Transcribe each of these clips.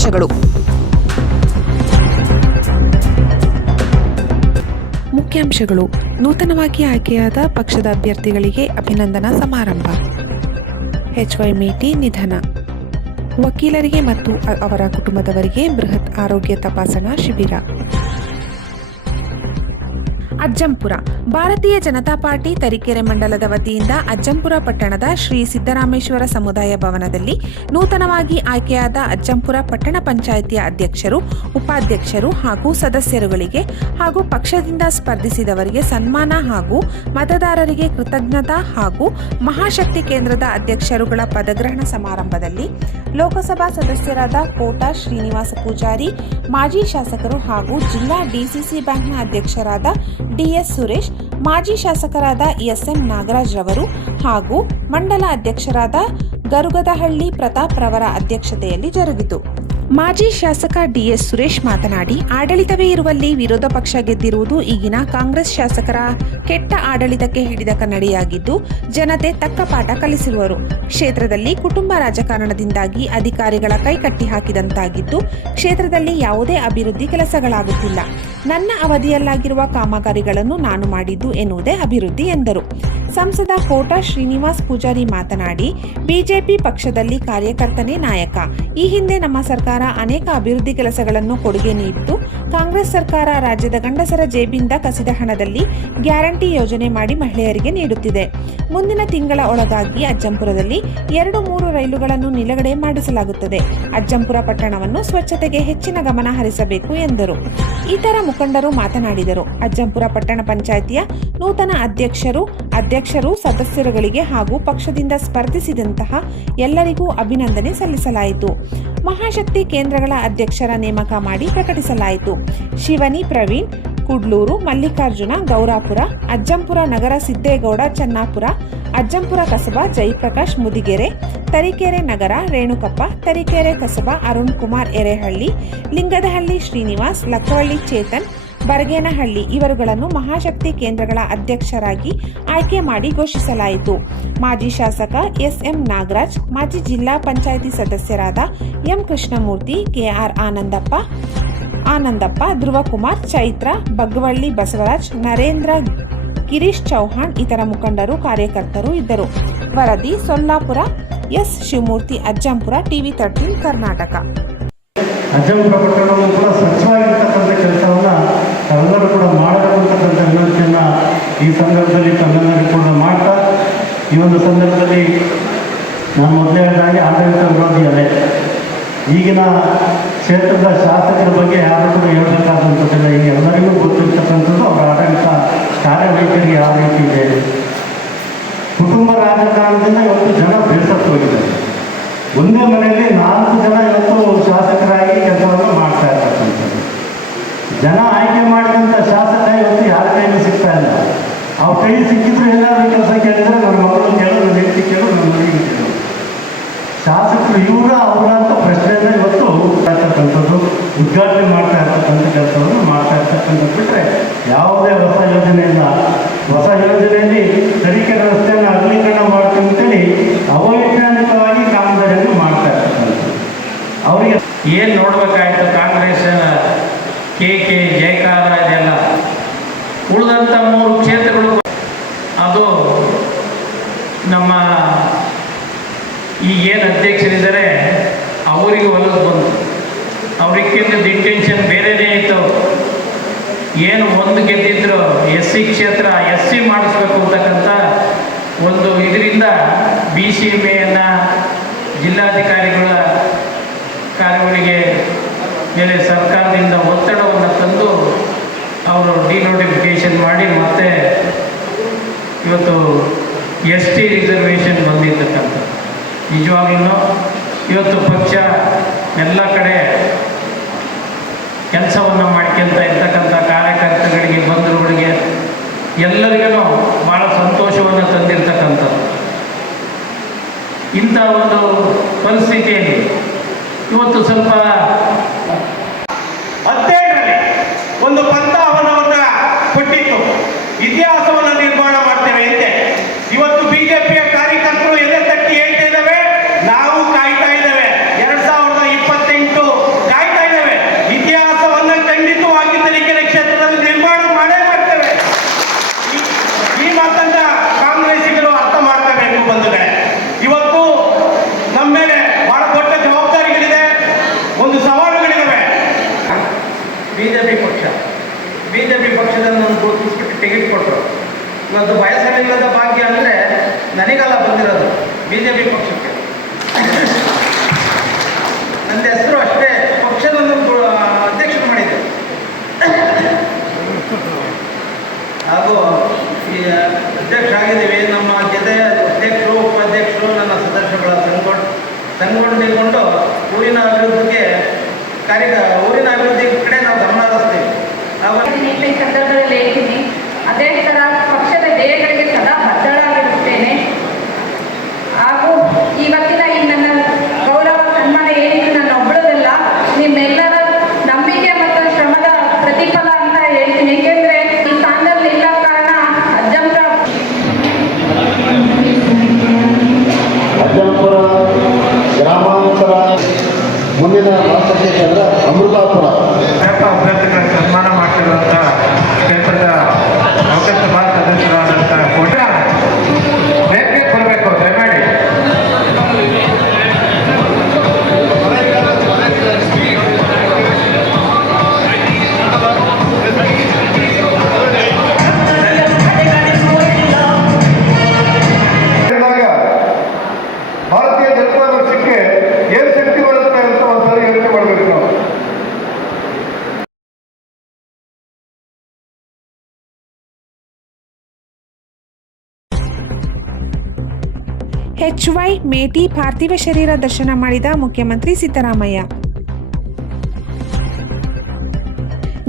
ಮುಖ್ಯಾಂಶಗಳು ಮುಖ್ಯಾಂಶಗಳು. ನೂತನವಾಗಿ ಆಯ್ಕೆಯಾದ ಪಕ್ಷದ ಅಭ್ಯರ್ಥಿಗಳಿಗೆ ಅಭಿನಂದನಾ ಸಮಾರಂಭ. ಎಚ್ವೈ ಮೇಟಿ ನಿಧನ. ವಕೀಲರಿಗೆ ಮತ್ತು ಅವರ ಕುಟುಂಬದವರಿಗೆ ಬೃಹತ್ ಆರೋಗ್ಯ ತಪಾಸಣಾ ಶಿಬಿರ. ಅಜ್ಜಂಪುರ. ಭಾರತೀಯ ಜನತಾ ಪಾರ್ಟಿ ತರೀಕೆರೆ ಮಂಡಲದ ವತಿಯಿಂದ ಅಜ್ಜಂಪುರ ಪಟ್ಟಣದ ಶ್ರೀ ಸಿದ್ದರಾಮೇಶ್ವರ ಸಮುದಾಯ ಭವನದಲ್ಲಿ ನೂತನವಾಗಿ ಆಯ್ಕೆಯಾದ ಅಜ್ಜಂಪುರ ಪಟ್ಟಣ ಪಂಚಾಯಿತಿಯ ಅಧ್ಯಕ್ಷರು, ಉಪಾಧ್ಯಕ್ಷರು ಹಾಗೂ ಸದಸ್ಯರುಗಳಿಗೆ ಹಾಗೂ ಪಕ್ಷದಿಂದ ಸ್ಪರ್ಧಿಸಿದವರಿಗೆ ಸನ್ಮಾನ ಹಾಗೂ ಮತದಾರರಿಗೆ ಕೃತಜ್ಞತಾ ಹಾಗೂ ಮಹಾಶಕ್ತಿ ಕೇಂದ್ರದ ಅಧ್ಯಕ್ಷರುಗಳ ಪದಗ್ರಹಣ ಸಮಾರಂಭದಲ್ಲಿ ಲೋಕಸಭಾ ಸದಸ್ಯರಾದ ಕೋಟಾ ಶ್ರೀನಿವಾಸ ಪೂಜಾರಿ, ಮಾಜಿ ಶಾಸಕರು ಹಾಗೂ ಜಿಲ್ಲಾ ಡಿಸಿಸಿ ಬ್ಯಾಂಕ್ನ ಅಧ್ಯಕ್ಷರಾದ ಡಿಎಸ್ ಸುರೇಶ್, ಮಾಜಿ ಶಾಸಕರಾದ ಎಸ್ಎಂ ನಾಗರಾಜ್ ರವರು ಹಾಗೂ ಮಂಡಲ ಅಧ್ಯಕ್ಷರಾದ ಗರುಗದಹಳ್ಳಿ ಪ್ರತಾಪ್ ರವರ ಅಧ್ಯಕ್ಷತೆಯಲ್ಲಿ ಜರುಗಿತು. ಮಾಜಿ ಶಾಸಕ ಡಿಎಸ್ ಸುರೇಶ್ ಮಾತನಾಡಿ, ಆಡಳಿತವೇ ಇರುವಲ್ಲಿ ವಿರೋಧ ಪಕ್ಷ ಗೆದ್ದಿರುವುದು ಈಗಿನ ಕಾಂಗ್ರೆಸ್ ಶಾಸಕರ ಕೆಟ್ಟ ಆಡಳಿತಕ್ಕೆ ಹಿಡಿದ ಕನ್ನಡಿಯಾಗಿದ್ದು, ಜನತೆ ತಕ್ಕ ಪಾಠ ಕಲಿಸಿರುವರು. ಕ್ಷೇತ್ರದಲ್ಲಿ ಕುಟುಂಬ ರಾಜಕಾರಣದಿಂದಾಗಿ ಅಧಿಕಾರಿಗಳ ಕೈ ಕಟ್ಟಿ ಹಾಕಿದಂತಾಗಿದ್ದು ಕ್ಷೇತ್ರದಲ್ಲಿ ಯಾವುದೇ ಅಭಿವೃದ್ಧಿ ಕೆಲಸಗಳಾಗುತ್ತಿಲ್ಲ. ನನ್ನ ಅವಧಿಯಲ್ಲಾಗಿರುವ ಕಾಮಗಾರಿಗಳನ್ನು ನಾನು ಮಾಡಿದ್ದು ಎನ್ನುವುದೇ ಅಭಿವೃದ್ಧಿ ಎಂದರು. ಸಂಸದ ಕೋಟಾ ಶ್ರೀನಿವಾಸ್ ಪೂಜಾರಿ ಮಾತನಾಡಿ, ಬಿಜೆಪಿ ಪಕ್ಷದಲ್ಲಿ ಕಾರ್ಯಕರ್ತನೇ ನಾಯಕ. ಈ ಹಿಂದೆ ನಮ್ಮ ಸರ್ಕಾರ ಅನೇಕ ಅಭಿವೃದ್ಧಿ ಕೆಲಸಗಳನ್ನು ಕೊಡುಗೆ ನೀಡಿತ್ತು. ಕಾಂಗ್ರೆಸ್ ಸರ್ಕಾರ ರಾಜ್ಯದ ಗಂಡಸರ ಜೇಬಿಂದ ಕಸಿದ ಹಣದಲ್ಲಿ ಗ್ಯಾರಂಟಿ ಯೋಜನೆ ಮಾಡಿ ಮಹಿಳೆಯರಿಗೆ ನೀಡುತ್ತಿದೆ. ಮುಂದಿನ ತಿಂಗಳ ಒಳಗಾಗಿ ಅಜ್ಜಂಪುರದಲ್ಲಿ ಎರಡು ಮೂರು ರೈಲುಗಳನ್ನು ನಿಲುಗಡೆ ಮಾಡಿಸಲಾಗುತ್ತದೆ. ಅಜ್ಜಂಪುರ ಪಟ್ಟಣವನ್ನು ಸ್ವಚ್ಛತೆಗೆ ಹೆಚ್ಚಿನ ಗಮನ ಹರಿಸಬೇಕು ಎಂದರು. ಇತರ ಮುಖಂಡರು ಮಾತನಾಡಿದರು. ಅಜ್ಜಂಪುರ ಪಟ್ಟಣ ಪಂಚಾಯಿತಿಯ ನೂತನ ಅಧ್ಯಕ್ಷರು ಅಧ್ಯಕ್ಷರು, ಸದಸ್ಯರುಗಳಿಗೆ ಹಾಗೂ ಪಕ್ಷದಿಂದ ಸ್ಪರ್ಧಿಸಿದಂತಹ ಎಲ್ಲರಿಗೂ ಅಭಿನಂದನೆ ಸಲ್ಲಿಸಲಾಯಿತು. ಮಹಾಶಕ್ತಿ ಕೇಂದ್ರಗಳ ಅಧ್ಯಕ್ಷರ ನೇಮಕ ಮಾಡಿ ಪ್ರಕಟಿಸಲಾಯಿತು. ಶಿವನಿ ಪ್ರವೀಣ್, ಕುಡ್ಲೂರು, ಮಲ್ಲಿಕಾರ್ಜುನ, ಗೌರಾಪುರ, ಅಜ್ಜಂಪುರ ನಗರ ಸಿದ್ದೇಗೌಡ, ಚನ್ನಾಪುರ, ಅಜ್ಜಂಪುರ ಕಸಬಾ ಜಯಪ್ರಕಾಶ್ ಮುದಿಗೆರೆ, ತರೀಕೆರೆ ನಗರ, ರೇಣುಕಪ್ಪ, ತರೀಕೆರೆ ಕಸಬಾ, ಅರುಣ್ ಕುಮಾರ್ ಎರೆಹಳ್ಳಿ, ಲಿಂಗದಹಳ್ಳಿ ಶ್ರೀನಿವಾಸ್ ಲಕ್ಕವಳ್ಳಿ ಚೇತನ್ ಬರಗೇನಹಳ್ಳಿ ಇವರುಗಳನ್ನು ಮಹಾಶಕ್ತಿ ಕೇಂದ್ರಗಳ ಅಧ್ಯಕ್ಷರಾಗಿ ಆಯ್ಕೆ ಮಾಡಿ ಘೋಷಿಸಲಾಯಿತು. ಮಾಜಿ ಶಾಸಕ ಎಸ್ಎಂ ನಾಗರಾಜ್, ಮಾಜಿ ಜಿಲ್ಲಾ ಪಂಚಾಯಿತಿ ಸದಸ್ಯರಾದ M Krishnamurthy, K R Anandappa Anandappa, Dhruvakumar, Chaitra Bagvalli Basavaraj, Narendra Girish Chauhan ಇತರ ಮುಖಂಡರು ಕಾರ್ಯಕರ್ತರು ಇದ್ದರು. ವರದಿ Sollapura, S Shivamurthy Ajjampura, TV thirteen Karnataka. Ajjampura ಪಟ್ಟಣವನ್ನು ಕೂಡ ಸ್ವಚ್ಛವಾಗಿರ್ತಕ್ಕಂಥ ಕೆಲಸವನ್ನು ತಾವೆಲ್ಲರೂ ಕೂಡ ಮಾಡಬೇಕು ಅಂತಕ್ಕಂಥ ವಿನಂತಿಯನ್ನು ಈ ಸಂದರ್ಭದಲ್ಲಿ ತಮ್ಮೆಲ್ಲರಿಗೂ ಕೂಡ ಮಾಡ್ತಾ, ಈ ಒಂದು ಸಂದರ್ಭದಲ್ಲಿ ನಾನು ಮೊದಲೇ ಹೇಳಿದಾಗೆ ಆಡಳಿತ ವಿರೋಧಿ ಅಲೆ ಈಗಿನ ಕ್ಷೇತ್ರದ ಶಾಸಕರ ಬಗ್ಗೆ ಯಾರು ಕೂಡ ಹೇಳಬೇಕಾದಂಥದ್ದಿಲ್ಲ. ಈಗ ಎಲ್ಲರಿಗೂ ಗೊತ್ತಿರ್ತಕ್ಕಂಥದ್ದು ಅವರ ಆಡಳಿತ ಕಾರ್ಯವೈಖರಿ ಯಾವ ರೀತಿ ಇದೆ. ಕುಟುಂಬ ರಾಜಕಾರಣದಿಂದ ಇವತ್ತು ಜನ ಬೇಸತ್ತು ಒಂದೇ ಮನೆಯಲ್ಲಿ ನಾಲ್ಕು ಜನ ಇವತ್ತು ಶಾಸಕರಾಗಿ ಕೆಲಸವನ್ನು ಮಾಡ್ತಾ ಇರ್ತಕ್ಕಂಥದ್ದು. ಜನ ಆಯ್ಕೆ ಮಾಡಿದಂಥ ಶಾಸಕ ಇವತ್ತು ಯಾರ ಕೈಲಿ ಸಿಗ್ತಾ ಇಲ್ಲ ಅವ್ರ ಕೈ ಸಿಕ್ಕಿದ್ರು ಏನಾದರೂ ಕೆಲಸ ಕೇಳಿದ್ರೆ ನನ್ನ ಮಗಳು ಕೇಳು ನನ್ನ ಹೆಂಡತಿ ಕೇಳು ನನ್ನ ಮನೆಗೆ ಕೇಳು ಶಾಸಕರು ಇವರ ಅವರ ಅಂತ ಪ್ರಶ್ನೆಯನ್ನ ಇವತ್ತು ಇರ್ತಕ್ಕಂಥದ್ದು ಉದ್ಘಾಟನೆ ಮಾಡ್ತಾ ಇರ್ತಕ್ಕಂಥ ಕೆಲಸವನ್ನು ಮಾಡ್ತಾ ಇರ್ತಕ್ಕಂಥದ್ದು ಬಿಟ್ಟರೆ ಯಾವುದೇ ಹೊಸ ಯೋಜನೆ ಇಲ್ಲ. ಹೊಸ ಯೋಜನೆಯಲ್ಲಿ ತನಿಖೆ ರಸ್ತೆಯನ್ನು ಅಗಲೀಕರಣ ಮಾಡ್ತೀವಿ ಅವೈಜ್ಞಾನಿಕವಾಗಿ ಕಾಮಗಾರಿಯನ್ನು ಮಾಡ್ತಾ ಇರ್ತಾರೆ ಅವರಿಗೆ ಏನು ನೋಡ್ಬೇಕಾಯ್ತು ಕಾಂಗ್ರೆಸ್, ಕೆ ಕೆ ಜಯಕಾರ ಇದೆಲ್ಲ? ಉಳಿದಂಥ ಮೂರು ಕ್ಷೇತ್ರಗಳು ಅದು ನಮ್ಮ ಈ ಏನು ಅಧ್ಯಕ್ಷರಿದ್ದಾರೆ, ಅವರಿಗೆ ಒಲದು ಬಂತು. ಅವ್ರಿಗಿಂತ ದಿಟ್ಟಿನ ಏನು ಒಂದು ಗೆದ್ದಿದ್ರು ಎಸ್ ಸಿ ಕ್ಷೇತ್ರ ಎಸ್ ಸಿ ಮಾಡಿಸ್ಬೇಕು ಅಂತಕ್ಕಂಥ ಒಂದು ಇದರಿಂದ ಬಿ ಸಿ ಮೇಯನ್ನು ಜಿಲ್ಲಾಧಿಕಾರಿಗಳ ಕಾರ್ಯಗಳಿಗೆ ಮೇಲೆ ಸರ್ಕಾರದಿಂದ ಒತ್ತಡವನ್ನು ತಂದು ಅವರು ಡಿನೋಟಿಫಿಕೇಷನ್ ಮಾಡಿ ಮತ್ತೆ ಇವತ್ತು ಎಸ್ ಟಿ ರಿಸರ್ವೇಷನ್ ಬಂದಿರ್ತಕ್ಕಂಥ ನಿಜವಾಗ್ಲೂ ಇವತ್ತು ಪಕ್ಷ ಎಲ್ಲ ಕಡೆ ಕೆಲಸವನ್ನು ಮಾಡ್ಕೊಂತ ಇರ್ತಕ್ಕಂಥ ಕಾರ್ಯಕರ್ತಗಳಿಗೆ ಬಂಧುಗಳಿಗೆ ಎಲ್ಲರಿಗೂ ಭಾಳ ಸಂತೋಷವನ್ನು ತಂದಿರ್ತಕ್ಕಂಥದ್ದು ಇಂಥ ಒಂದು ಪರಿಸ್ಥಿತಿಯಲ್ಲಿ ಇವತ್ತು ಸ್ವಲ್ಪ ಹದಿನೇಳರಲ್ಲಿ ಒಂದು ಪಂಥಾವನವನ್ನ ಬಿ ಜೆ ಪಿ ಪಕ್ಷ. ಬಿ ಜೆ ಪಿ ಪಕ್ಷದಲ್ಲಿ ನಾನು ಗುರುತಿಸ್ಬಿಟ್ಟು ಟಿಕೆಟ್ ಕೊಟ್ಟರು ಇವತ್ತು ವಯಸ್ಸಿಲ್ಲದ ಭಾಗ್ಯ ಅಂದರೆ ನನಗಲ್ಲ ಬಂದಿರೋದು ಬಿ ಜೆ ಪಿ ಪಕ್ಷಕ್ಕೆ. ನನ್ನ ಹೆಸರು ಅಷ್ಟೇ. ಪಕ್ಷವನ್ನು ಅಧ್ಯಕ್ಷರು ಮಾಡಿದೆ ಹಾಗೂ ಈ ಅಧ್ಯಕ್ಷ ಆಗಿದ್ದೀವಿ. ನಮ್ಮ ಜೊತೆ ಅಧ್ಯಕ್ಷರು, ಉಪಾಧ್ಯಕ್ಷರು, ನನ್ನ ಸದಸ್ಯಗಳ ಸಂಗೊಂಡು, ಸಂಗೊಂಡಿಕೊಂಡು ಊರಿನ ಅಭಿವೃದ್ಧಿಗೆ ಎಚ್ವೈ ಮೇಟಿ ಪಾರ್ಥಿವ ಶರೀರ ದರ್ಶನ ಮಾಡಿದ ಮುಖ್ಯಮಂತ್ರಿ ಸಿದ್ದರಾಮಯ್ಯ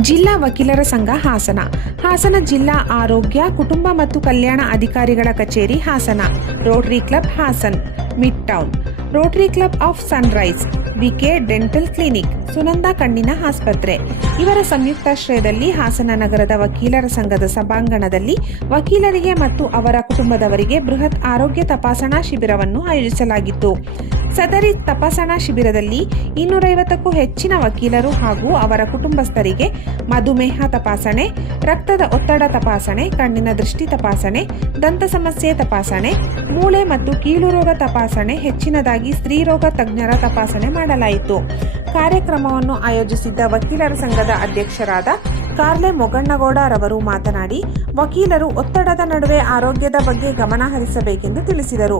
ಜಿಲ್ಲಾ ವಕೀಲರ ಸಂಘ ಹಾಸನ ಹಾಸನ ಜಿಲ್ಲಾ ಆರೋಗ್ಯ ಕುಟುಂಬ ಮತ್ತು ಕಲ್ಯಾಣ ಅಧಿಕಾರಿಗಳ ಕಚೇರಿ Hassan rotary club Hassan mid town rotary club of sunrise V K dental clinic, Sunanda ಕಣ್ಣಿನ ಆಸ್ಪತ್ರೆ. ಇವರ ಸಂಯುಕ್ತಾಶ್ರಯದಲ್ಲಿ ಹಾಸನ ನಗರದ ವಕೀಲರ ಸಂಘದ ಸಭಾಂಗಣದಲ್ಲಿ ವಕೀಲರಿಗೆ ಮತ್ತು ಅವರ ಕುಟುಂಬದವರಿಗೆ ಬೃಹತ್ ಆರೋಗ್ಯ ತಪಾಸಣಾ ಶಿಬಿರವನ್ನು ಆಯೋಜಿಸಲಾಗಿತ್ತು. ಸದರಿ ತಪಾಸಣಾ ಶಿಬಿರದಲ್ಲಿ ಇನ್ನೂರೈವತ್ತಕ್ಕೂ ಹೆಚ್ಚಿನ ವಕೀಲರು ಹಾಗೂ ಅವರ ಕುಟುಂಬಸ್ಥರಿಗೆ ಮಧುಮೇಹ ತಪಾಸಣೆ, ರಕ್ತದ ಒತ್ತಡ ತಪಾಸಣೆ, ಕಣ್ಣಿನ ದೃಷ್ಟಿ ತಪಾಸಣೆ, ದಂತ ಸಮಸ್ಯೆ ತಪಾಸಣೆ, ಮೂಳೆ ಮತ್ತು ಕೀಲು ರೋಗ ತಪಾಸಣೆ, ಹೆಚ್ಚಿನದಾಗಿ ಸ್ತ್ರೀರೋಗ ತಜ್ಞರ ತಪಾಸಣೆ ಮಾಡಲಾಯಿತು. ಕಾರ್ಯಕ್ರಮವನ್ನು ಆಯೋಜಿಸಿದ್ದ ವಕೀಲರ ಸಂಘದ ಅಧ್ಯಕ್ಷರಾದ ಕಾರ್ಲೆ ಮೊಗಣ್ಣಗೌಡ ರವರು ಮಾತನಾಡಿ ವಕೀಲರು ಒತ್ತಡದ ನಡುವೆ ಆರೋಗ್ಯದ ಬಗ್ಗೆ ಗಮನ ಹರಿಸಬೇಕೆಂದು ತಿಳಿಸಿದರು.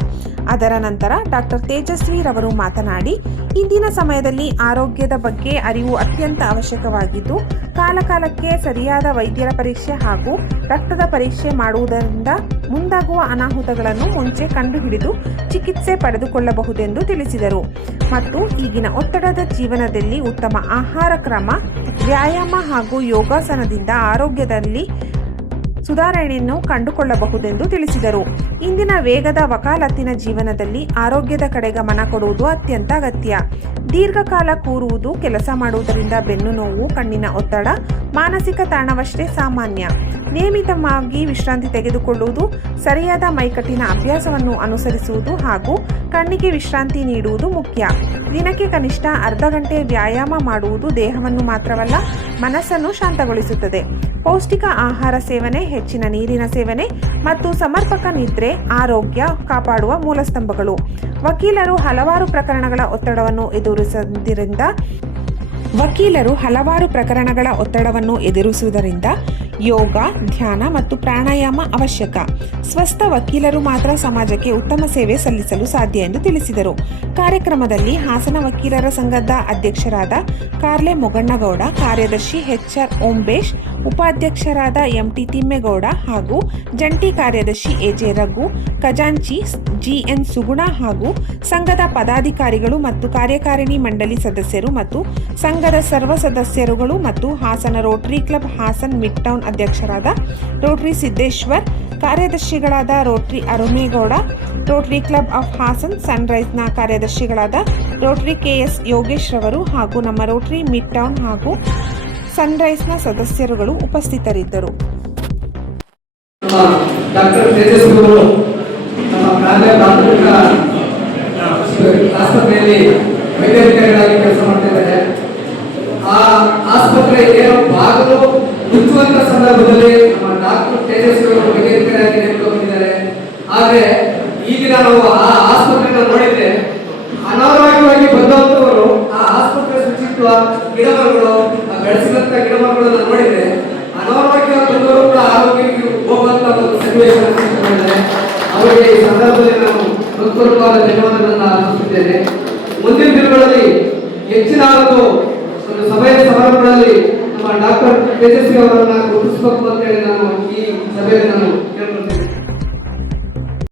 ಅದರ ನಂತರ ಡಾಕ್ಟರ್ ತೇಜಸ್ವಿ ರವರು ಮಾತನಾಡಿ, ಇಂದಿನ ಸಮಯದಲ್ಲಿ ಆರೋಗ್ಯದ ಬಗ್ಗೆ ಅರಿವು ಅತ್ಯಂತ ಅವಶ್ಯಕವಾಗಿದ್ದು, ಕಾಲಕಾಲಕ್ಕೆ ಸರಿಯಾದ ವೈದ್ಯರ ಪರೀಕ್ಷೆ ಹಾಗೂ ರಕ್ತದ ಪರೀಕ್ಷೆ ಮಾಡುವುದರಿಂದ ಮುಂದಾಗುವ ಅನಾಹುತಗಳನ್ನು ಮುಂಚೆ ಕಂಡುಹಿಡಿದು ಚಿಕಿತ್ಸೆ ಪಡೆದುಕೊಳ್ಳಬಹುದೆಂದು ತಿಳಿಸಿದರು. ಮತ್ತು ಈಗಿನ ಒತ್ತಡದ ಜೀವನದಲ್ಲಿ ಉತ್ತಮ ಆಹಾರ ಕ್ರಮ, ವ್ಯಾಯಾಮ ಹಾಗೂ ಯೋಗಾಸನದಿಂದ ಆರೋಗ್ಯದಲ್ಲಿ ಸುಧಾರಣೆಯನ್ನು ಕಂಡುಕೊಳ್ಳಬಹುದೆಂದು ತಿಳಿಸಿದರು. ಇಂದಿನ ವೇಗದ ವಕಾಲತ್ತಿನ ಜೀವನದಲ್ಲಿ ಆರೋಗ್ಯದ ಕಡೆ ಗಮನ ಕೊಡುವುದು ಅತ್ಯಂತ ಅಗತ್ಯ. ದೀರ್ಘಕಾಲ ಕೂರುವುದು ಕೆಲಸ ಮಾಡುವುದರಿಂದ ಬೆನ್ನು ನೋವು, ಕಣ್ಣಿನ ಒತ್ತಡ, ಮಾನಸಿಕ ತಾಣವಷ್ಟೇ ಸಾಮಾನ್ಯ. ನಿಯಮಿತವಾಗಿ ವಿಶ್ರಾಂತಿ ತೆಗೆದುಕೊಳ್ಳುವುದು, ಸರಿಯಾದ ಮೈಕಟ್ಟಿನ ಅಭ್ಯಾಸವನ್ನು ಅನುಸರಿಸುವುದು ಹಾಗೂ ಕಣ್ಣಿಗೆ ವಿಶ್ರಾಂತಿ ನೀಡುವುದು ಮುಖ್ಯ. ದಿನಕ್ಕೆ ಕನಿಷ್ಠ ಅರ್ಧ ಗಂಟೆ ವ್ಯಾಯಾಮ ಮಾಡುವುದು ದೇಹವನ್ನು ಮಾತ್ರವಲ್ಲ, ಮನಸ್ಸನ್ನು ಶಾಂತಗೊಳಿಸುತ್ತದೆ. ಪೌಷ್ಟಿಕ ಆಹಾರ ಸೇವನೆ, ಹೆಚ್ಚಿನ ನೀರಿನ ಸೇವನೆ ಮತ್ತು ಸಮರ್ಪಕ ನಿದ್ರೆ ಆರೋಗ್ಯ ಕಾಪಾಡುವ ಮೂಲಸ್ತಂಭಗಳು. ವಕೀಲರು ಹಲವಾರು ಪ್ರಕರಣಗಳ ಒತ್ತಡವನ್ನು ಎದುರಿಸುವುದರಿಂದ ವಕೀಲರು ಹಲವಾರು ಪ್ರಕರಣಗಳ ಒತ್ತಡವನ್ನು ಎದುರಿಸುವುದರಿಂದ ಯೋಗ, ಧ್ಯಾನ ಮತ್ತು ಪ್ರಾಣಾಯಾಮ ಅವಶ್ಯಕ. ಸ್ವಸ್ಥ ವಕೀಲರು ಮಾತ್ರ ಸಮಾಜಕ್ಕೆ ಉತ್ತಮ ಸೇವೆ ಸಲ್ಲಿಸಲು ಸಾಧ್ಯ ಎಂದು ತಿಳಿಸಿದರು. ಕಾರ್ಯಕ್ರಮದಲ್ಲಿ ಹಾಸನ ವಕೀಲರ ಸಂಘದ ಅಧ್ಯಕ್ಷರಾದ ಕಾರ್ಲೆ ಮೊಗಣ್ಣಗೌಡ, ಕಾರ್ಯದರ್ಶಿ ಎಚ್ಆರ್ ಓಂಬೇಶ್, ಉಪಾಧ್ಯಕ್ಷರಾದ ಎಂಟಿ ತಿಮ್ಮೇಗೌಡ ಹಾಗೂ ಜಂಟಿ ಕಾರ್ಯದರ್ಶಿ ಎಜೆ ರಘು, ಖಜಾಂಚಿ ಜಿಎನ್ ಸುಗುಣ ಹಾಗೂ ಸಂಘದ ಪದಾಧಿಕಾರಿಗಳು ಮತ್ತು ಕಾರ್ಯಕಾರಿಣಿ ಮಂಡಳಿ ಸದಸ್ಯರು ಮತ್ತು ಸಂಘದ ಸರ್ವ ಸದಸ್ಯರುಗಳು ಮತ್ತು Hassan rotary club Hassan mid town ಅಧ್ಯಕ್ಷರಾದ ರೋಟರಿ ಸಿದ್ದೇಶ್ವರ್, ಕಾರ್ಯದರ್ಶಿಗಳಾದ rotary Arumegowda rotary club of Hassan ಸನ್ರೈಸ್ನ ಕಾರ್ಯದರ್ಶಿಗಳಾದ ರೋಟರಿ ಕೆಎಸ್ ಯೋಗೇಶ್ ರವರು ಹಾಗೂ ನಮ್ಮ ರೋಟರಿ ಮಿಡ್ ಟೌನ್ ಹಾಗೂ ಸನ್ರೈಸ್ನ ಸದಸ್ಯರುಗಳು ಉಪಸ್ಥಿತರಿದ್ದರು. ಆಸ್ಪತ್ರೆಯಲ್ಲಿ ವೈದ್ಯಾಧಿಕಾರಿಗಳಾಗಿ ಕೆಲಸ ಆ ಆಸ್ಪತ್ರೆ ಏನೋ ಬಾಗಿಲು ಸಂದರ್ಭದಲ್ಲಿ ನಮ್ಮ ಡಾಕ್ಟರ್ ತೇಜಸ್ವಿ ಅವರು ವೈದ್ಯಾಧಿಕಾರಿಯಾಗಿ ನೇಮಕ ಆದರೆ ಆದ್ರೆ ಈ ನಾವು ಆ ಆಸ್ಪತ್ರೆನ ನೋಡಿದ್ರೆ ಅನಾರೋಗ್ಯವಾಗಿ ಬಂದಂತವರು ಆ ಆಸ್ಪತ್ರೆ ಶುಚಿತ್ವ ಗಿಡಮರಗಳು ಬೆಳೆಸಿದಂತ ಗಿಡಮರಗಳನ್ನ ನೋಡಿದ್ರೆ ಅನಾರೋಗ್ಯವಾಗಿ ಬಂದವರು ಕೂಡ ಆರೋಗ್ಯಕ್ಕೆ ಹೋಗುವಂತ ಒಂದು ಸನ್ನಿವೇಶ ಅವರಿಗೆ ಈ ಸಂದರ್ಭದಲ್ಲಿ ನಾನು ಹೃತ್ಪೂರ್ವಕವಾದ ಧನ್ಯವಾದಗಳನ್ನು ಮುಂದಿನ ದಿನಗಳಲ್ಲಿ ಹೆಚ್ಚಿನ ಒಂದು తేజస్వి గారు నాకు గుర్తుకోకపోతే నన్ను ఈ సభ